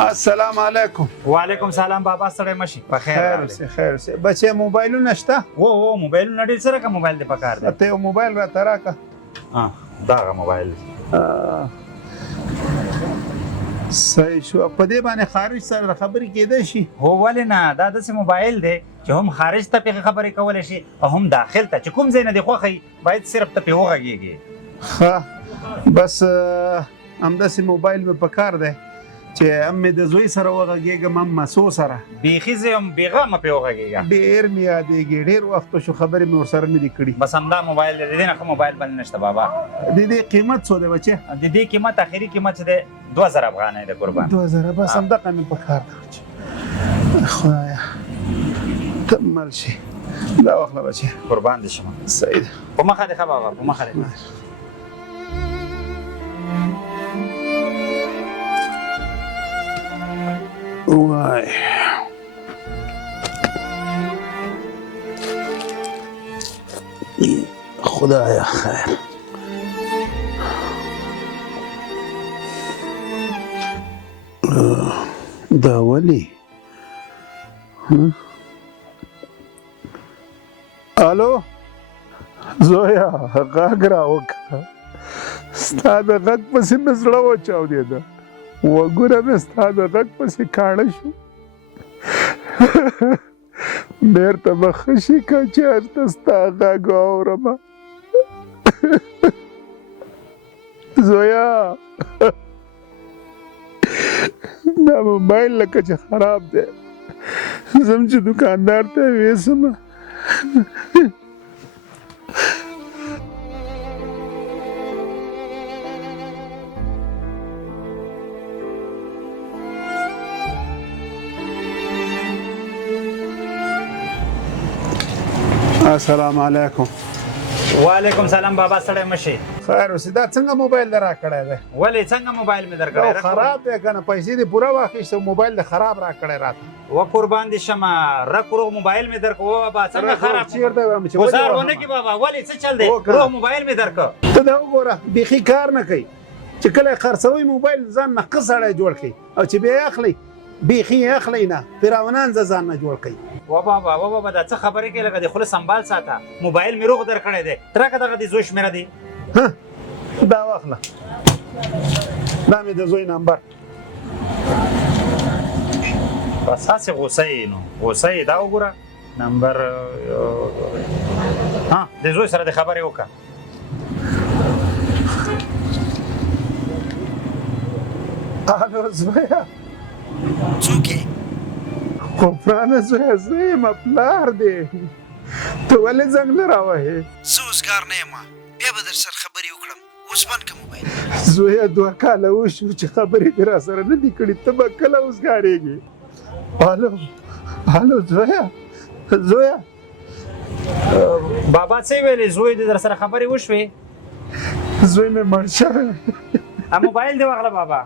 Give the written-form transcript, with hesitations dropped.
السلام علیکم. وعلیکم سلام بابا ستړی مشي په خیر خیر راغلی. اوسې خیر اوسې. بچې موبایلونه شته؟ و موبایلونه ډېر سره که موبایل دې پکار دی؟ ته یو موبایل راته راکړه. دغه موبایل صحیح شو. په دې باندې خارج سره خبرې کېدای شي؟ هو ولې نه، دا داسې موبایل دی چې هم خارج ته پې خبرې کولی شي او هم داخل ته چې کوم ځای نه دې خوښوي باید صرف ته پې وغږېږي. ښه بس همداسې موبایل مې پکار دی چې هم مې د زوی سره وغږېږم هم مسو سره. بیخي زه هم بېغمه پې وغږېږه. ډېر مې یادېږي، ډېر وخت شو خبرې مې ورسره نه دي کړي. بس همدا موبایل دی، د دې نه ښه موبایل بل نشته بابا. د دې قیمت څو دی بچې؟ د دې قیمت اخري قیمت چې دی 2000 افغانۍ دی قربان. 2000 بس همدغه مې پکار دی بچې. خدایه ته مل شي. دا واخله بچې. قربان دې شم. صحیح ده. په مخه دې ښه بابا، په مخه دې. وای خدایا خیر. دا ولی الو زویا غږ راوکړه. ستا د غږ پسې مې زړه وچاودېده، وګوره مې ستا د غږ پسې کاڼه شو. بېرته به ښه شي که چېرته ستا غږ واورمه. زویا دا موبایل لکه چې خراب دی، ځم چې دوکاندار ته یې ویسمه. السلام علیکم. وعلیکم سلام بابا ستړی مشي. خیر اوسې. دا څنګه موبایل دې راکړی دی؟ ولې څنګه موبایل مې درکړی؟ خراب دی که نه؟ پیسې دې پوره واخیسته، موبایل دې خراب راکړی راته. و قربان دې شمه، رک روغ موبایل مې درکړ. و بابا څنګه خراب؟ چېرته وایم چې ګزار ونه کړې بابا. ولې څه چل دی؟ روغ موبایل مې درکړ. ته دا وګوره بیخي کار نه کوي چې کله یې خرڅوي موبایل ځان نه ښه سړی جوړ کړي او چې بیا یې اخلي بیخي یې اخلی نه، فرعونان ځان نه جوړ کړي. و بابا دا څه خبرې کوي؟ لکه د خوله سنبال ساته. موبایل مې روغ درکړی دی. تراکه دغه د زوی شمېره دی. دا واخله، دا مې د زوی نمبر. بس هسې غوسه یې نو غوسه یې. دا وګوره نمبر. د زوی سره د خبرې وکړه. الو زویا. څوک یې؟ قربانه زویا زه یم، پلار دی. ته ولې زنګ نه راوهې؟ زه اوس کار نه یم، بیا به در سره خبرې وکړم. اوس بند که موبایل. زویا 2 کاله وشو چې خبرې دې را سره نه دي کړي، ته به کله اوس ګارېږې؟ الو زویا. بابا څه ویلې؟ زوی دې در سره خبرې وشوې؟ زوی مې مړ شوی. موبایل دې واخله بابا.